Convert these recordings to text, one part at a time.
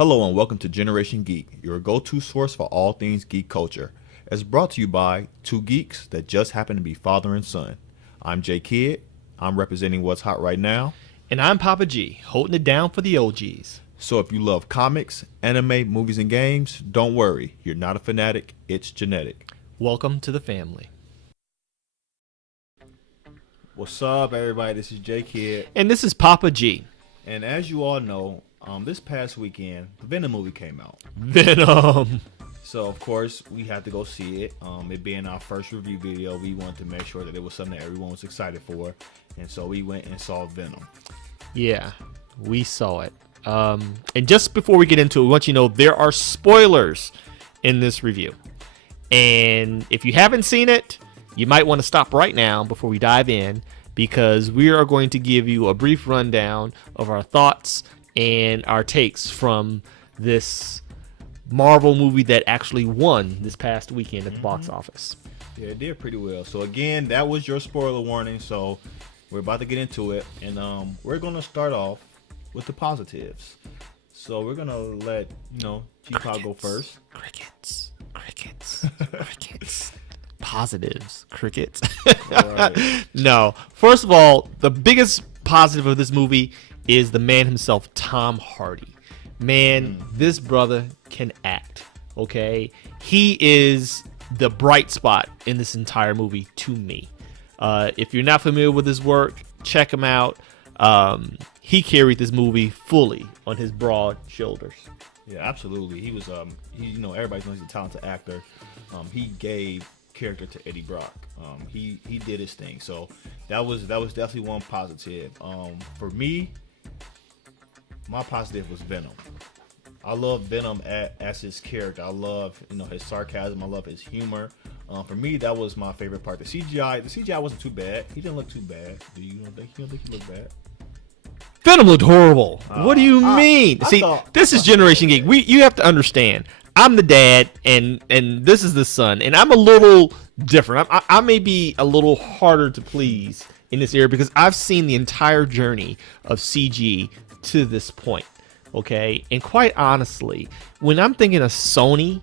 Hello and welcome to Generation Geek, your go-to source for all things geek culture. As brought to you by two geeks that just happen to be father and son. I'm J Kid. I'm representing what's hot right now. And I'm Papa G, holding it down for the OGs. So if you love comics, anime, movies, and games, don't worry. You're not a fanatic. It's genetic. Welcome to the family. What's up, everybody? This is J Kid. And this is Papa G. And as you all know, this past weekend, the Venom movie came out. Venom. So, of course, we had to go see it. It being our first review video, we wanted to make sure that it was something that everyone was excited for. And so we went and saw Venom. Yeah, we saw it. And just before we get into it, we want you to know there are spoilers in this review. And if you haven't seen it, you might want to stop right now before we dive in, because we are going to give you a brief rundown of our thoughts and our takes from this Marvel movie that actually won this past weekend at the box office. Yeah, it did pretty well. So again, that was your spoiler warning. So we're about to get into it, and we're gonna start off with the positives. So we're gonna let G-Pop go first. Crickets. Positives. Crickets. Right. No. First of all, the biggest positive of this movie is the man himself, Tom Hardy. Man, this brother can act. Okay, he is the bright spot in this entire movie to me. If you're not familiar with his work, check him out. He carried this movie fully on his broad shoulders. Yeah, absolutely. He was everybody knows he's a talented actor. He gave character to Eddie Brock. He did his thing. So that was definitely one positive. For me, my positive was Venom. I love Venom as his character. I love his sarcasm. I love his humor. For me, that was my favorite part. The CGI wasn't too bad. He didn't look too bad. You don't think he looked bad? Venom looked horrible. What do you mean? This is Generation Geek. You have to understand. I'm the dad, and this is the son, and I'm a little different. I may be a little harder to please in this area because I've seen the entire journey of CG to this point. Okay, and quite honestly, when I'm thinking of Sony,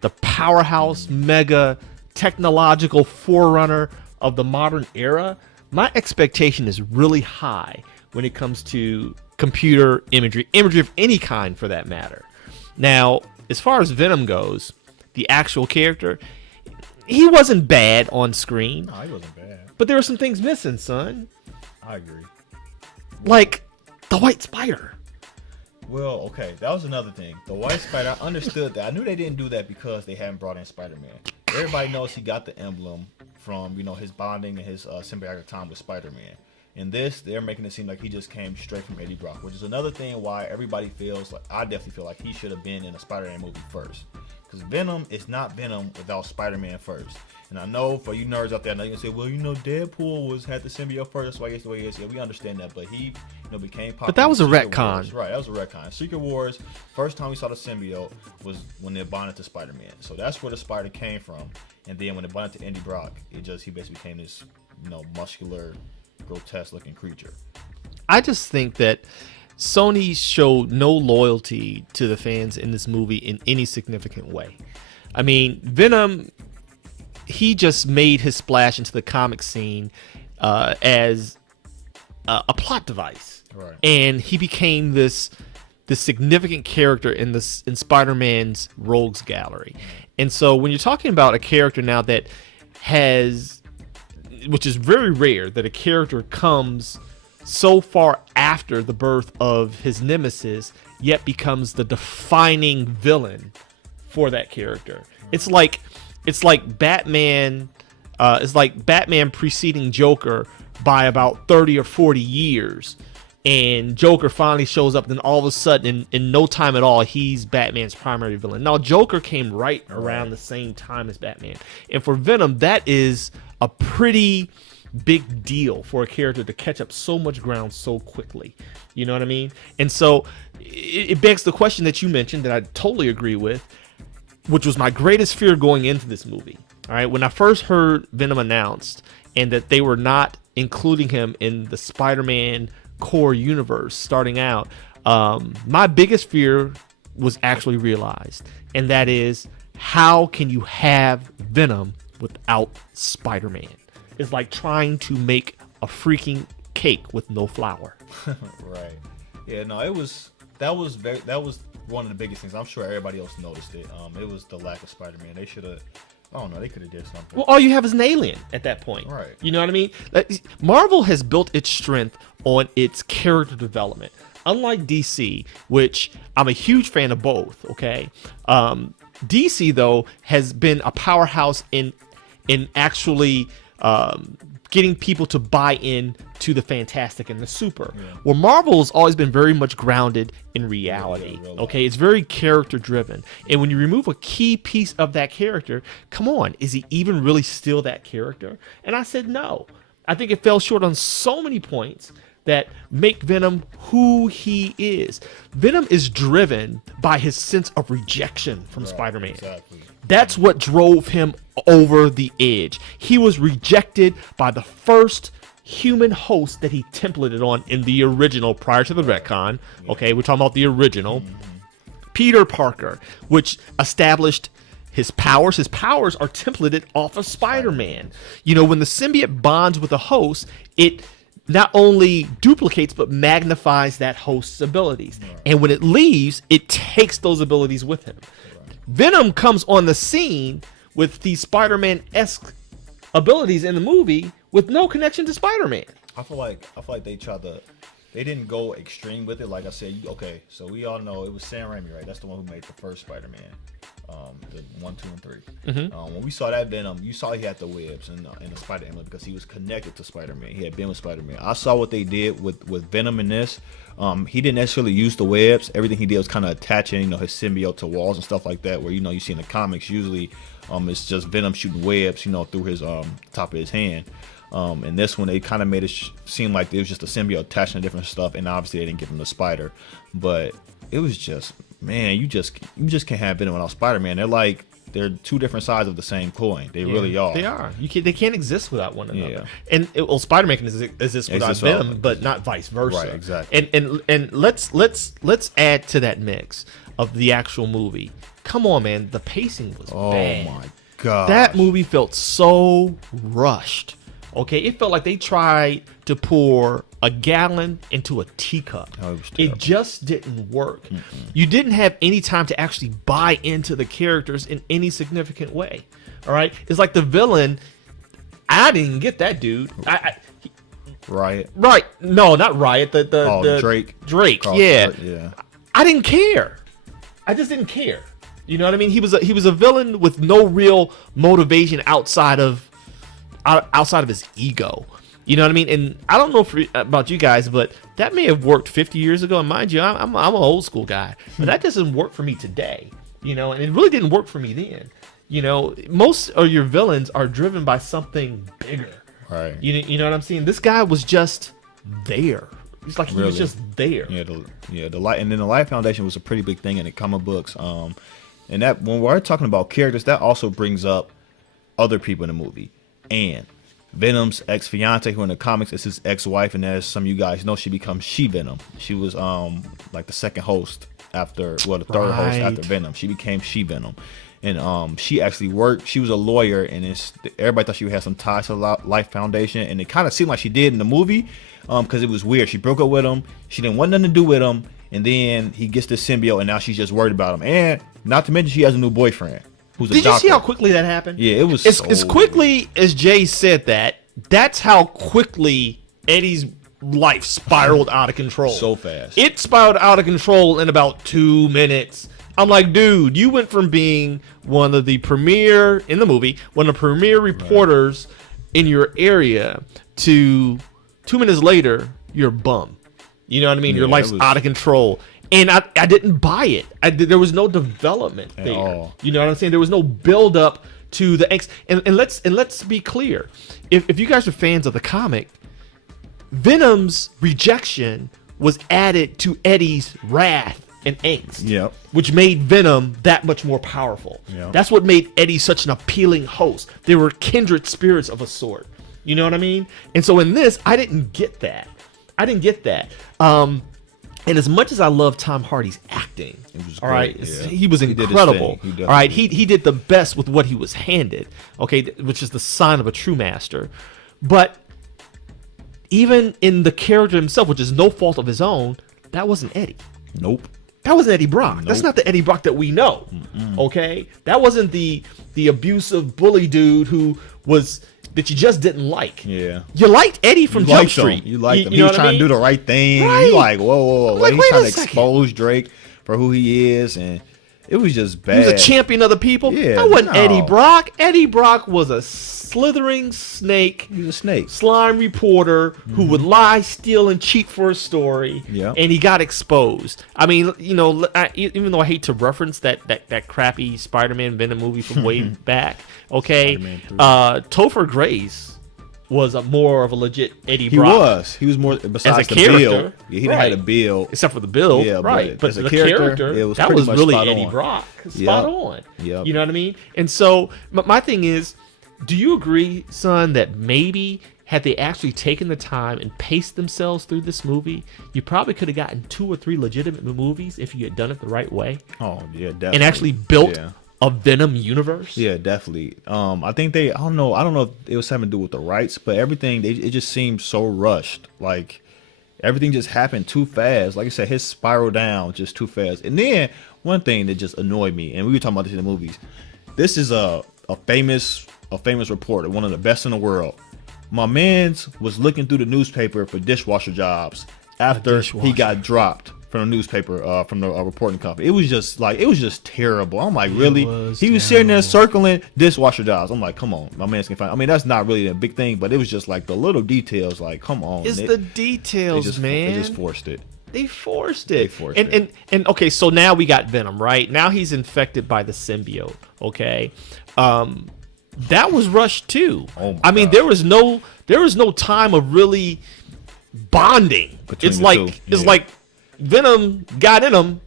the powerhouse, mega technological forerunner of the modern era, my expectation is really high when it comes to computer imagery of any kind for that matter. Now, as far as Venom goes, the actual character, he wasn't bad on screen. No, he wasn't bad. But there were some things missing, son. I agree. Like the white spider. Well, okay, that was another thing. The white spider, I understood that. I knew they didn't do that because they hadn't brought in Spider-Man. Everybody knows he got the emblem from, his bonding and his symbiotic time with Spider-Man. In this, they're making it seem like he just came straight from Eddie Brock, which is another thing why everybody feels like, I definitely feel like he should have been in a Spider-Man movie first. Because Venom is not Venom without Spider-Man first. And I know for you nerds out there, I know you're going to say, well, Deadpool had the symbiote first, that's why he's the way he is. Yeah, we understand that, but he became popular. But that was a Secret retcon. Wars. Right, that was a retcon. Secret Wars, first time we saw the symbiote was when they bonded to Spider-Man. So that's where the spider came from. And then when it bonded to Eddie Brock, he basically became this, muscular, grotesque looking creature. I just think that Sony showed no loyalty to the fans in this movie in any significant way. I mean, Venom, he just made his splash into the comic scene as a plot device. Right. And he became this significant character in Spider-Man's rogues gallery. And so when you're talking about a character now that has, which is very rare, that a character comes so far after the birth of his nemesis, yet becomes the defining villain for that character. It's like Batman. It's like Batman preceding Joker by about 30 or 40 years, and Joker finally shows up. Then all of a sudden, in no time at all, he's Batman's primary villain. Now, Joker came right around the same time as Batman, and for Venom, that is a pretty big deal for a character to catch up so much ground so quickly. You know what I mean? And so it begs the question that you mentioned that I totally agree with, which was my greatest fear going into this movie. All right, when I first heard Venom announced and that they were not including him in the Spider-Man core universe starting out, my biggest fear was actually realized, and that is, how can you have Venom without Spider-Man? It's like trying to make a freaking cake with no flour. Right. Yeah. No. That was one of the biggest things. I'm sure everybody else noticed it. It was the lack of Spider-Man. They should have. I don't know. They could have did something. Well, all you have is an alien at that point. Right. You know what I mean? Marvel has built its strength on its character development. Unlike DC, which I'm a huge fan of both, okay? DC, though, has been a powerhouse in actually getting people to buy in to the fantastic and the super. Yeah. Well, Marvel's always been very much grounded in reality. Okay, it's very character driven, and when you remove a key piece of that character, come on, is he even really still that character? And I said no. I think it fell short on so many points that make Venom who he is. Venom is driven by his sense of rejection from Spider-Man. Exactly. That's what drove him over the edge. He was rejected by the first human host that he templated on in the original, prior to the retcon. Okay, we're talking about the original. Peter Parker, which established his powers. His powers are templated off of Spider-Man. You know, when the symbiote bonds with a host, it not only duplicates but magnifies that host's abilities. And when it leaves, it takes those abilities with him. Venom comes on the scene with these Spider-Man-esque abilities in the movie with no connection to Spider-Man. I feel like they didn't go extreme with it. Like I said, okay, so we all know it was Sam Raimi, right? That's the one who made the first Spider-Man, the 1, 2, and 3. Mm-hmm. When we saw that Venom, you saw he had the webs and the Spider Emblem because he was connected to Spider-Man. He had been with Spider-Man. I saw what they did with Venom in this. He didn't necessarily use the webs. Everything he did was kind of attaching, his symbiote to walls and stuff like that. Where you see in the comics usually, it's just Venom shooting webs, through his top of his hand. And this one, they kind of made it seem like it was just a symbiote attaching to different stuff, and obviously they didn't give him the spider. But it was just, man, you just can't have Venom without Spider-Man. They're two different sides of the same coin. They really are. They are. They can't exist without one another. Yeah. And Spider-Man can exist without Venom, but not vice versa. Right. Exactly. And let's add to that mix of the actual movie. Come on, man. The pacing was bad. Oh my god. That movie felt so rushed. Okay, it felt like they tried to pour a gallon into a teacup. It just didn't work. Mm-mm. You didn't have any time to actually buy into the characters in any significant way. All right, it's like the villain. I didn't get that dude. Riot. Right? No, not Riot. The Drake. Drake. Yeah. I didn't care. I just didn't care. You know what I mean? He was a villain with no real motivation outside of his ego. You know what I mean? And I don't know about you guys, but that may have worked 50 years ago. And mind you, I'm an old school guy, but that doesn't work for me today. And it really didn't work for me then. Most of your villains are driven by something bigger. Right. You know what I'm saying? This guy was just there. It's like he was just there. Yeah, the Light, and then the Light Foundation was a pretty big thing in the comic books. And that when we're talking about characters, that also brings up other people in the movie. And Venom's ex-fiance, who in the comics is his ex-wife, and as some of you guys know, she becomes She-Venom. She was like the second host the third host after Venom. She became She-Venom. And she actually worked, she was a lawyer, and everybody thought she would have some ties to the Life Foundation, and it kind of seemed like she did in the movie, because it was weird. She broke up with him, she didn't want nothing to do with him, and then he gets this symbiote, and now she's just worried about him. And not to mention, she has a new boyfriend. Did you see how quickly that happened? Yeah, it was as quickly as Jay said that. That's how quickly Eddie's life spiraled out of control. So fast. It spiraled out of control in about 2 minutes. I'm like, dude, you went from being one of the premier reporters in your area to 2 minutes later, you're a bum. You know what I mean? Your life's out of control. And I didn't buy it. There was no development there. All. You know what I'm saying? There was no build up to the angst. And let's be clear. If you guys are fans of the comic, Venom's rejection was added to Eddie's wrath and angst, which made Venom that much more powerful. Yep. That's what made Eddie such an appealing host. They were kindred spirits of a sort. You know what I mean? And so in this, I didn't get that. And as much as I love Tom Hardy's acting, It was all right, great, yeah. he was He did his incredible. thing. He All right, definitely he did the best with what he was handed. Okay, which is the sign of a true master. But even in the character himself, which is no fault of his own, that wasn't Eddie. Nope. That wasn't Eddie Brock. Nope. That's not the Eddie Brock that we know. Okay, that wasn't the abusive bully dude who was that you just didn't like. Yeah. You liked Eddie from You Jump liked him. Street. You liked him. You He know was what I trying to mean? do the right thing. Right. You like, whoa. Like, He's wait trying a to second. expose Drake for who he is, and it was just He was bad. a champion of the people. Yeah, That wasn't no. Eddie Brock. Eddie Brock was a slithering snake, He was a snake. slime reporter who would lie, steal, and cheat for a story. Yeah. And he got exposed. I mean, you know, even though I hate to reference that crappy Spider-Man Venom movie from way back, okay, Spider-Man 3. Topher Grace was more of a legit Eddie He Brock. was. He was more besides the character, build. Yeah, he didn't right. have a build. Except for the build, Yeah, right? But as a the character, character, it was that pretty was much really spot Eddie on. Brock, spot Yep. on. Yep. You know what I mean? And so, my thing is, do you agree, son, that maybe had they actually taken the time and paced themselves through this movie, you probably could have gotten 2 or 3 legitimate movies if you had done it the right way Oh yeah, definitely. and actually built Yeah. a Venom universe? Yeah, definitely. I think I don't know if it was something to do with the rights, but everything it just seemed so rushed. Like everything just happened too fast. Like I said, his spiral down just too fast. And then one thing that just annoyed me, and we were talking about this in the movies. This is a famous reporter, one of the best in the world. My man's was looking through the newspaper for dishwasher jobs after he dishwasher. got dropped from the newspaper, from the reporting company. It was just terrible. I'm like, really? He was sitting there circling dishwasher jobs. I'm like, come on, my man's can find. I mean, that's not really a big thing, but it was just like the little details. Like, come on, It's Nick. the details, man. They just forced it. They forced it. forced and okay, so now we got Venom, right? Now he's infected by the symbiote. Okay. That was rushed too. Oh my I mean, God. there was no time of really bonding. Between It's the like two, it's yeah. like Venom got in him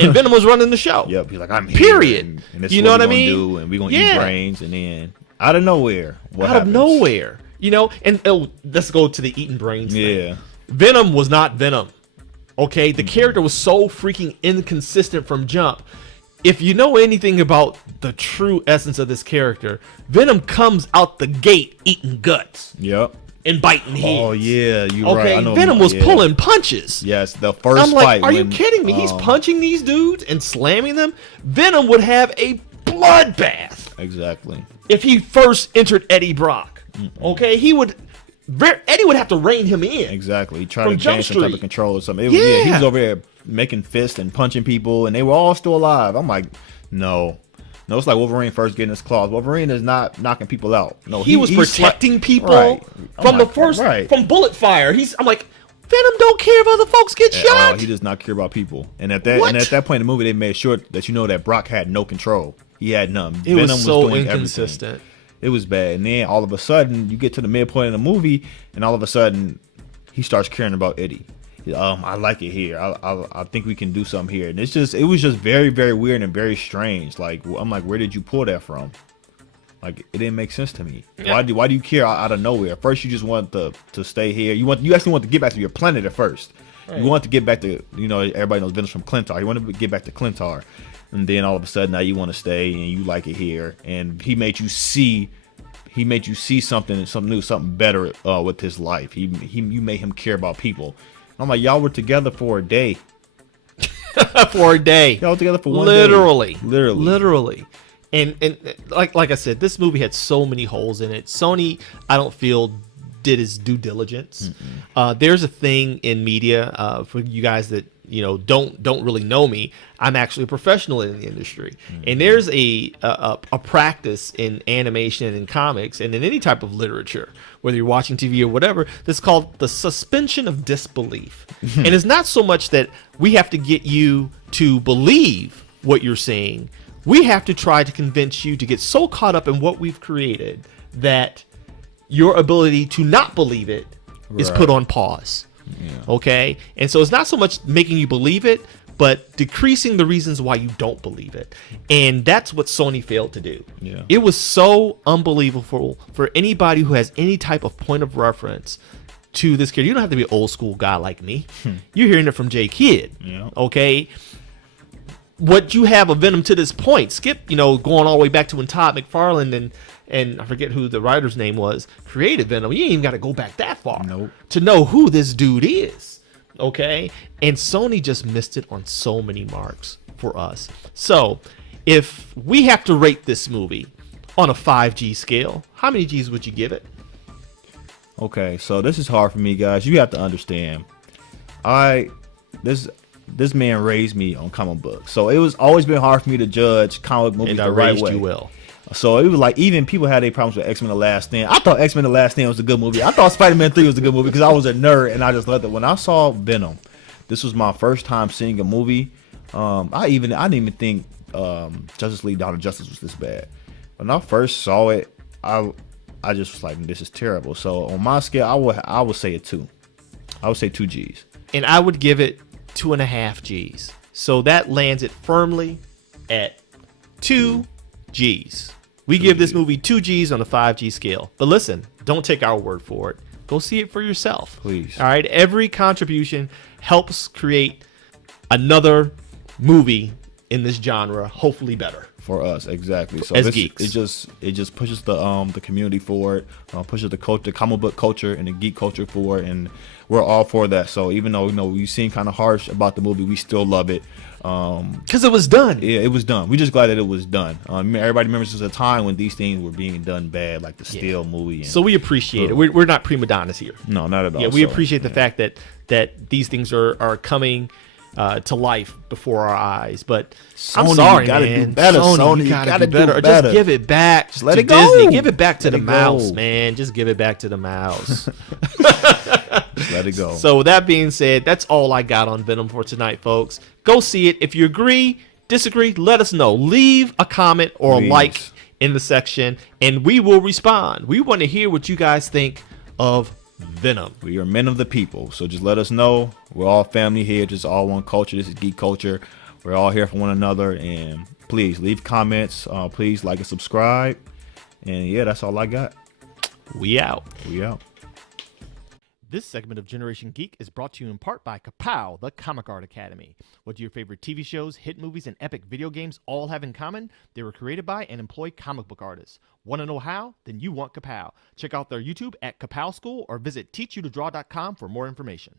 and Venom was running the show. Yep, he's like, I'm here. Period. And this You is know what what I we mean? gonna do, and we're gonna Yeah. eat brains, and then out of nowhere, what Out happens? of nowhere. You know, and let's go to the eating brains thing. Yeah. Venom was not Venom. Okay, the character was so freaking inconsistent from jump. If you know anything about the true essence of this character, Venom comes out the gate eating guts Yep. and biting heads. Oh yeah, you're right. Okay, I know Venom was yeah. pulling punches. Yes, the first I'm like, fight. are you when, kidding me? He's punching these dudes and slamming them. Venom would have a bloodbath Exactly. if he first entered Eddie Brock. Okay, Eddie would have to rein him in. Exactly. He tried From to Jump gain some type Street. of control or something. It was, he Yeah. was over there making fists and punching people, and they were all still alive. I'm like, no. It's like Wolverine first getting his claws. Wolverine is not knocking people out. No, He was he's protecting people Right. from I'm the like, first right. from bullet fire. I'm like, Venom don't care if other folks get At shot. all. He does not care about people. And at What? that point in the movie, they made sure that you know that Brock had no control. He had none. It Venom was so doing inconsistent. everything. It was bad. And then all of a sudden, you get to the midpoint of the movie, and all of a sudden, he starts caring about Eddie. I like it here. I think we can do something here. And it was just very, very weird and very strange. Like, I'm like, where did you pull that from? Like, it didn't make sense to me. Yeah. Why do you care out of nowhere? First, you just want to stay here. You actually want to get back to your planet at first. Right. You want to get back to, everybody knows Venom's from Clintar. You want to get back to Clintar. And then all of a sudden now you want to stay and you like it here. And he made you see something new, something better with his life. You made him care about people. I'm like, y'all were together for a day. For a day. Y'all were together for one Literally. day. Literally. And like I said, this movie had so many holes in it. Sony, I don't feel, did his due diligence. There's a thing in media for you guys that don't really know me. I'm actually a professional in the industry, and there's a practice in animation and in comics and in any type of literature, whether you're watching TV or whatever, that's called the suspension of disbelief. And it's not so much that we have to get you to believe what you're seeing. We have to try to convince you to get so caught up in what we've created that your ability to not believe it is Right. put on pause. Yeah. Okay? And so it's not so much making you believe it, but decreasing the reasons why you don't believe it. And that's what Sony failed to do. Yeah. It was so unbelievable for anybody who has any type of point of reference to this character. You don't have to be an old school guy like me. You're hearing it from J Kidd. Yeah. Okay. What you have of Venom to this point, skip, going all the way back to when Todd McFarlane and I forget who the writer's name was, created Venom. You ain't even got to go back that far to know who this dude is. Okay. And Sony just missed it on so many marks for us. So if we have to rate this movie on a 5G scale, how many G's would you give it? Okay, so this is hard for me, guys. You have to understand. This man raised me on comic books, so it was always been hard for me to judge comic movies the right way. You will. So it was like, even people had their problems with X-Men: The Last Stand. I thought X-Men: The Last Stand was a good movie. I thought Spider-Man 3 was a good movie because I was a nerd and I just loved it. When I saw Venom, this was my first time seeing a movie. I didn't even think Justice League Dawn of Justice was this bad. When I first saw it, I just was like, this is terrible. So on my scale, I would say a 2. I would say 2 G's. And I would give it 2.5 G's. So that lands it firmly at 2 G's. We give this movie 2 G's on a 5G scale. But listen, don't take our word for it. Go see it for yourself. Please. All right. Every contribution helps create another movie in this genre, hopefully better. For us, exactly. So As geeks. It just pushes the community forward, pushes the culture, comic book culture, and the geek culture forward, and we're all for that. So even though we seem kind of harsh about the movie, we still love it. Because it was done. Yeah, it was done. We're just glad that it was done. Everybody remembers there was a time when these things were being done bad, like the Steel movie. So we appreciate it. We're not prima donnas here. No, not at all. Yeah, we appreciate the fact that these things are coming to life before our eyes. But Sony, I'm sorry, you gotta man. do better. Sony, you you gotta do better. better. Just give it back. Just let it to go. Disney. Give it back to the mouse, go. man. Just give it back to the mouse. Just let it go. So with that being said, that's all I got on Venom for tonight, folks. Go see it. If you agree, disagree, let us know. Leave a comment or a like in the section, and we will respond. We want to hear what you guys think of Venom. We are men of the people, so just let us know. We're all family here, just all one culture. This is geek culture. We're all here for one another, and please leave comments. Please like and subscribe. And yeah, that's all I got. We out. We out. This segment of Generation Geek is brought to you in part by Kapow, the Comic Art Academy. What do your favorite TV shows, hit movies, and epic video games all have in common? They were created by and employ comic book artists. Want to know how? Then you want Kapow. Check out their YouTube at kapowschool or visit teachyoutodraw.com for more information.